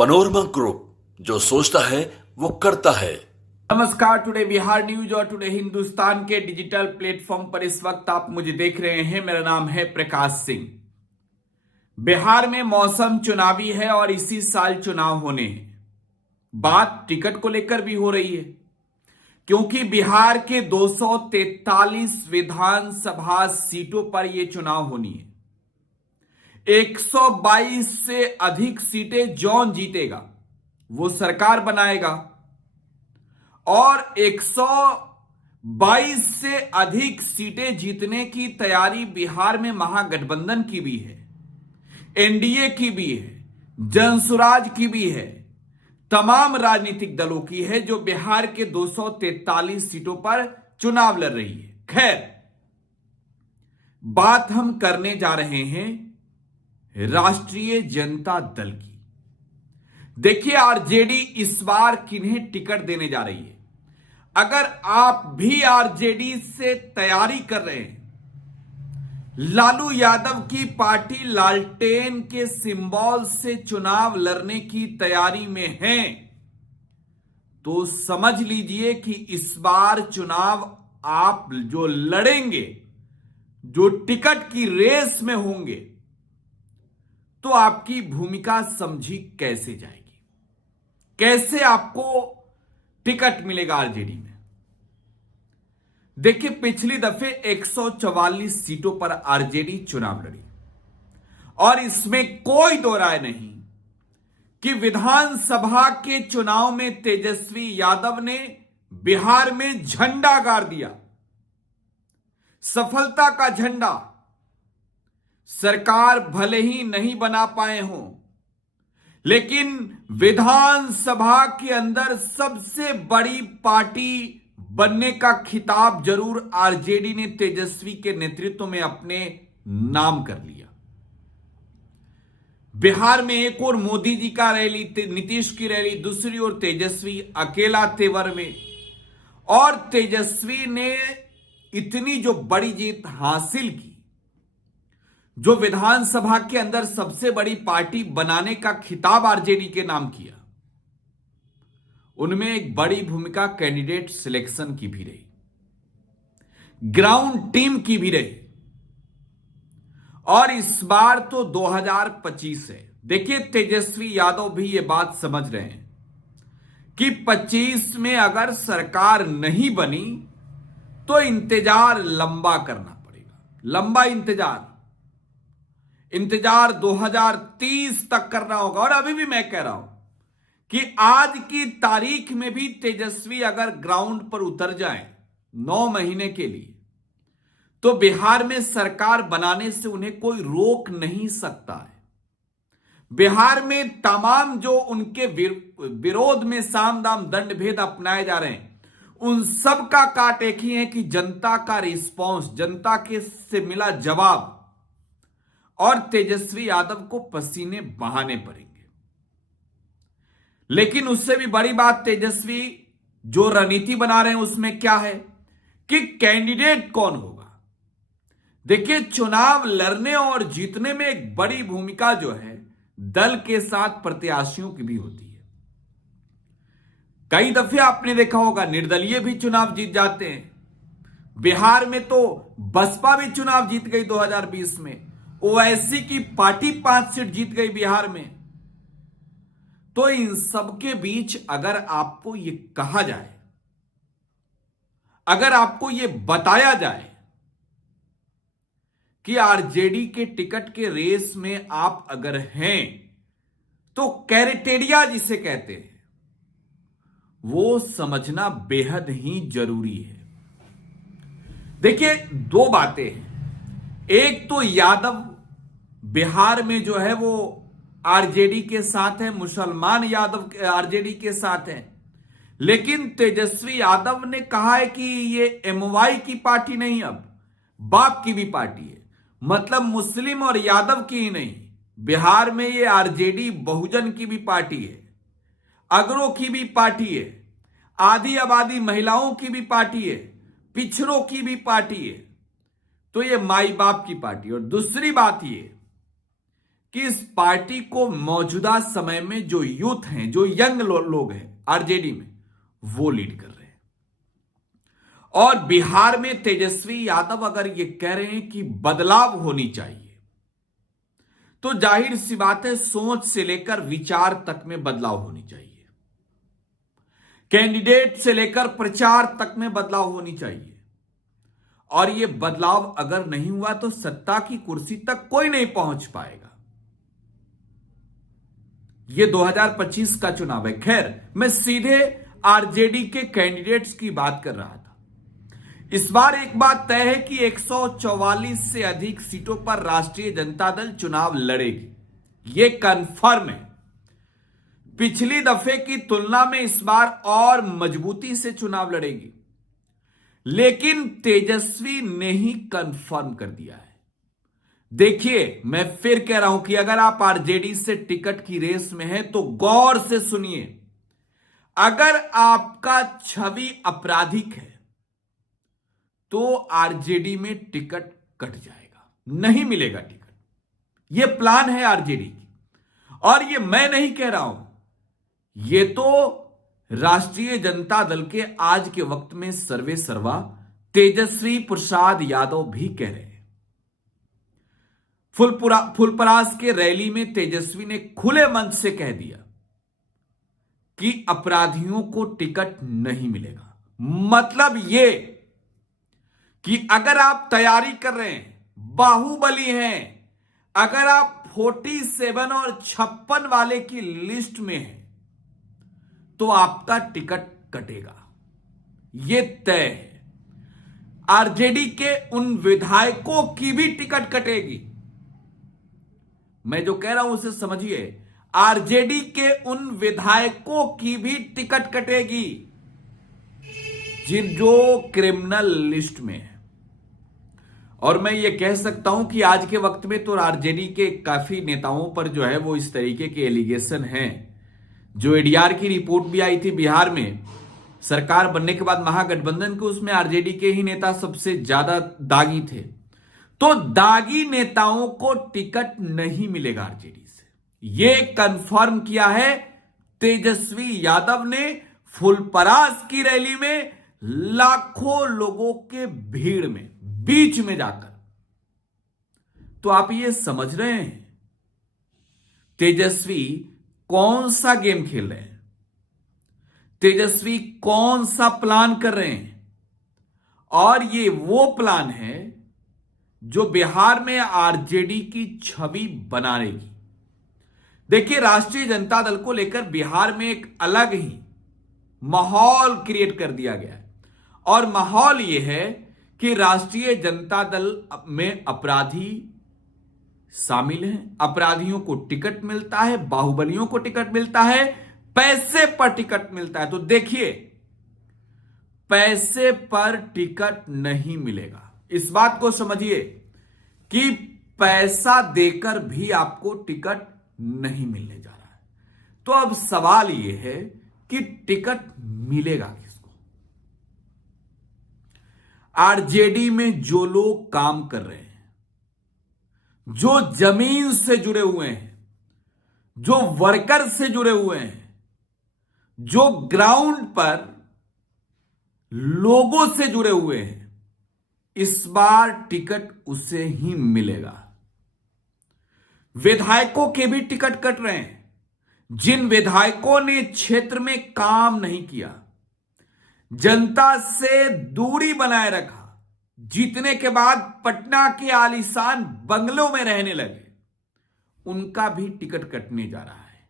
Panorama group, जो सोचता है वो करता है। नमस्कार, टुडे बिहार न्यूज और टुडे हिंदुस्तान के डिजिटल प्लेटफॉर्म पर इस वक्त आप मुझे देख रहे हैं। मेरा नाम है प्रकाश सिंह। बिहार में मौसम चुनावी है और इसी साल चुनाव होने हैं। बात टिकट को लेकर भी हो रही है, क्योंकि बिहार के 243 विधानसभा सीटों पर यह चुनाव होनी है। 122 से अधिक सीटें जौन जीतेगा वो सरकार बनाएगा और 122 से अधिक सीटें जीतने की तैयारी बिहार में महागठबंधन की भी है, एनडीए की भी है, जनसुराज की भी है, तमाम राजनीतिक दलों की है, जो बिहार के 243 सीटों पर चुनाव लड़ रही है। खैर, बात हम करने जा रहे हैं राष्ट्रीय जनता दल की। देखिए, आरजेडी इस बार किन्हें टिकट देने जा रही है। अगर आप भी आरजेडी से तैयारी कर रहे हैं, लालू यादव की पार्टी लालटेन के सिंबल से चुनाव लड़ने की तैयारी में है, तो समझ लीजिए कि इस बार चुनाव आप जो लड़ेंगे, जो टिकट की रेस में होंगे, तो आपकी भूमिका समझी कैसे जाएगी, कैसे आपको टिकट मिलेगा आरजेडी में। देखिए, पिछली दफे 144 सीटों पर आरजेडी चुनाव लड़ी और इसमें कोई दो राय नहीं कि विधानसभा के चुनाव में तेजस्वी यादव ने बिहार में झंडा गाड़ दिया, सफलता का झंडा। सरकार भले ही नहीं बना पाए हों, लेकिन विधानसभा के अंदर सबसे बड़ी पार्टी बनने का खिताब जरूर आरजेडी ने तेजस्वी के नेतृत्व में अपने नाम कर लिया। बिहार में एक और मोदी जी का रैली, नीतीश की रैली, दूसरी ओर तेजस्वी अकेला तेवर में, और तेजस्वी ने इतनी जो बड़ी जीत हासिल की, जो विधानसभा के अंदर सबसे बड़ी पार्टी बनाने का खिताब आरजेडी के नाम किया, उनमें एक बड़ी भूमिका कैंडिडेट सिलेक्शन की भी रही, ग्राउंड टीम की भी रही। और इस बार तो 2025 है। देखिए, तेजस्वी यादव भी ये बात समझ रहे हैं कि 25 में अगर सरकार नहीं बनी तो इंतजार लंबा करना पड़ेगा, लंबा इंतजार 2030 तक करना होगा। और अभी भी मैं कह रहा हूं कि आज की तारीख में भी तेजस्वी अगर ग्राउंड पर उतर जाएं 9 महीने के लिए, तो बिहार में सरकार बनाने से उन्हें कोई रोक नहीं सकता है। बिहार में तमाम जो उनके विरोध में साम दाम दंड भेद अपनाए जा रहे हैं, उन सब का काट एक ही है कि जनता का रिस्पॉन्स, जनता के से मिला जवाब, और तेजस्वी यादव को पसीने बहाने पड़ेंगे। लेकिन उससे भी बड़ी बात, तेजस्वी जो रणनीति बना रहे हैं उसमें क्या है कि कैंडिडेट कौन होगा। देखिए, चुनाव लड़ने और जीतने में एक बड़ी भूमिका जो है दल के साथ प्रत्याशियों की भी होती है। कई दफे आपने देखा होगा निर्दलीय भी चुनाव जीत जाते हैं। बिहार में तो बसपा भी चुनाव जीत गई 2020 में, ओवैसी की पार्टी 5 सीट जीत गई बिहार में। तो इन सबके बीच अगर आपको यह कहा जाए, अगर आपको यह बताया जाए कि आरजेडी के टिकट के रेस में आप अगर हैं, तो क्राइटेरिया जिसे कहते हैं वो समझना बेहद ही जरूरी है। देखिए, दो बातें हैं। एक तो यादव बिहार में जो है वो आरजेडी के साथ है, मुसलमान यादव आरजेडी के साथ है। लेकिन तेजस्वी यादव ने कहा है कि ये एमवाई की पार्टी नहीं, अब बाप की भी पार्टी है। मतलब मुस्लिम और यादव की ही नहीं, बिहार में ये आरजेडी बहुजन की भी पार्टी है, अगरों की भी पार्टी है, आधी आबादी महिलाओं की भी पार्टी है, पिछड़ों की भी पार्टी है। तो ये माई बाप की पार्टी। और दूसरी बात ये कि इस पार्टी को मौजूदा समय में जो यूथ हैं, जो यंग लोग हैं आरजेडी में, वो लीड कर रहे हैं। और बिहार में तेजस्वी यादव अगर ये कह रहे हैं कि बदलाव होनी चाहिए, तो जाहिर सी बात है सोच से लेकर विचार तक में बदलाव होनी चाहिए, कैंडिडेट से लेकर प्रचार तक में बदलाव होनी चाहिए। और यह बदलाव अगर नहीं हुआ तो सत्ता की कुर्सी तक कोई नहीं पहुंच पाएगा। यह 2025 का चुनाव है। खैर, मैं सीधे आरजेडी के कैंडिडेट्स की बात कर रहा था। इस बार एक बात तय है कि 144 से अधिक सीटों पर राष्ट्रीय जनता दल चुनाव लड़ेगी, यह कंफर्म है। पिछली दफे की तुलना में इस बार और मजबूती से चुनाव लड़ेगी। लेकिन तेजस्वी ने ही कंफर्म कर दिया है। देखिए, मैं फिर कह रहा हूं कि अगर आप आरजेडी से टिकट की रेस में हैं तो गौर से सुनिए। अगर आपका छवि आपराधिक है तो आरजेडी में टिकट कट जाएगा, नहीं मिलेगा टिकट। यह प्लान है आरजेडी की, और यह मैं नहीं कह रहा हूं, ये तो राष्ट्रीय जनता दल के आज के वक्त में सर्वे सर्वा तेजस्वी प्रसाद यादव भी कह रहे हैं। फुलपरास के रैली में तेजस्वी ने खुले मंच से कह दिया कि अपराधियों को टिकट नहीं मिलेगा। मतलब ये कि अगर आप तैयारी कर रहे हैं, बाहुबली हैं, अगर आप 47 और 56 वाले की लिस्ट में हैं, तो आपका टिकट कटेगा, यह तय है। आरजेडी के उन विधायकों की भी टिकट कटेगी। मैं जो कह रहा हूं उसे समझिए। आरजेडी के उन विधायकों की भी टिकट कटेगी जो क्रिमिनल लिस्ट में है। और मैं ये कह सकता हूं कि आज के वक्त में तो आरजेडी के काफी नेताओं पर जो है वो इस तरीके के एलिगेशन हैं। जो एडीआर की रिपोर्ट भी आई थी बिहार में, सरकार बनने के बाद महागठबंधन के, उसमें आरजेडी के ही नेता सबसे ज्यादा दागी थे। तो दागी नेताओं को टिकट नहीं मिलेगा आरजेडी से, यह कंफर्म किया है तेजस्वी यादव ने फुलपरास की रैली में लाखों लोगों के भीड़ में बीच में जाकर। तो आप ये समझ रहे हैं तेजस्वी कौन सा गेम खेल रहे हैं, तेजस्वी कौन सा प्लान कर रहे हैं। और ये वो प्लान है जो बिहार में आरजेडी की छवि बनाएगी। देखिए, राष्ट्रीय जनता दल को लेकर बिहार में एक अलग ही माहौल क्रिएट कर दिया गया है। और माहौल यह है कि राष्ट्रीय जनता दल में अपराधी शामिल हैं, अपराधियों को टिकट मिलता है, बाहुबलियों को टिकट मिलता है, पैसे पर टिकट मिलता है। तो देखिए, पैसे पर टिकट नहीं मिलेगा, इस बात को समझिए कि पैसा देकर भी आपको टिकट नहीं मिलने जा रहा है। तो अब सवाल यह है कि टिकट मिलेगा किसको। आरजेडी में जो लोग काम कर रहे हैं, जो जमीन से जुड़े हुए हैं, जो वर्कर से जुड़े हुए हैं, जो ग्राउंड पर लोगों से जुड़े हुए हैं, इस बार टिकट उसे ही मिलेगा। विधायकों के भी टिकट कट रहे हैं। जिन विधायकों ने क्षेत्र में काम नहीं किया, जनता से दूरी बनाए रखा, जीतने के बाद पटना के आलीशान बंगलों में रहने लगे, उनका भी टिकट कटने जा रहा है।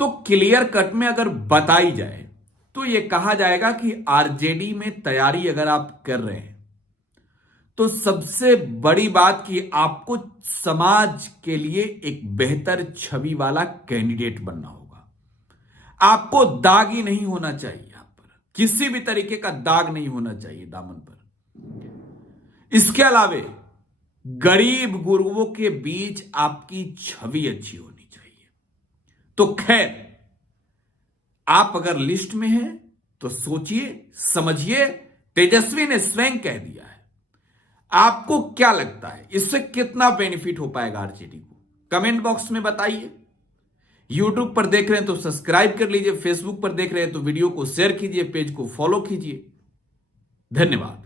तो क्लियर कट में अगर बताई जाए तो यह कहा जाएगा कि आरजेडी में तैयारी अगर आप कर रहे हैं तो सबसे बड़ी बात कि आपको समाज के लिए एक बेहतर छवि वाला कैंडिडेट बनना होगा। आपको दागी नहीं होना चाहिए, यहां पर किसी भी तरीके का दाग नहीं होना चाहिए दामन पर। इसके अलावे गरीब गुरुओं के बीच आपकी छवि अच्छी होनी चाहिए। तो खैर, आप अगर लिस्ट में हैं तो सोचिए समझिए। तेजस्वी ने स्वयं कह दिया है। आपको क्या लगता है इससे कितना बेनिफिट हो पाएगा आरजेडी को? कमेंट बॉक्स में बताइए। यूट्यूब पर देख रहे हैं तो सब्सक्राइब कर लीजिए, फेसबुक पर देख रहे हैं तो वीडियो को शेयर कीजिए, पेज को फॉलो कीजिए। धन्यवाद।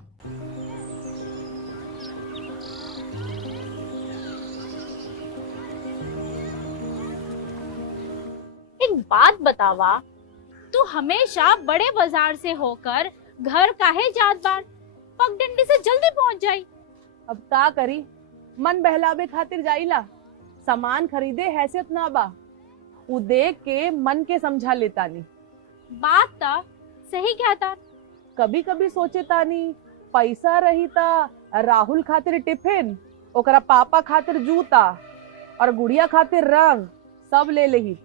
एक बात बतावा, तू हमेशा बड़े बाजार से होकर घर काहे जात बार? पगडंडी से जल्दी पहुंच जाई। अब का करी, मन बहलावे खातिर जाइला। सामान खरीदे हैसियत ना बा, उ देख के मन के समझा लेता नी। बात ता सही कहता। कभी कभी सोचे तानी पैसा रही ता राहुल खातिर टिफिन, ओकरा पापा खातिर जूता और गुड़िया खातिर रंग सब ले लेही।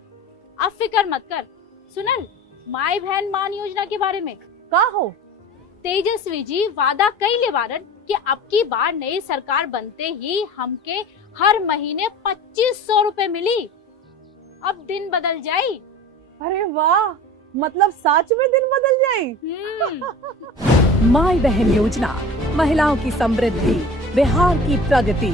अब फिक्र मत कर। सुनल माई बहन मान योजना के बारे में का हो? तेजस्वी जी वादा कइले बारन कि अब की बार नई सरकार बनते ही हमके हर महीने 2500 रुपए मिली। अब दिन बदल जाई। अरे वाह, मतलब सच में दिन बदल जाई। माई बहन योजना, महिलाओं की समृद्धि, बिहार की प्रगति।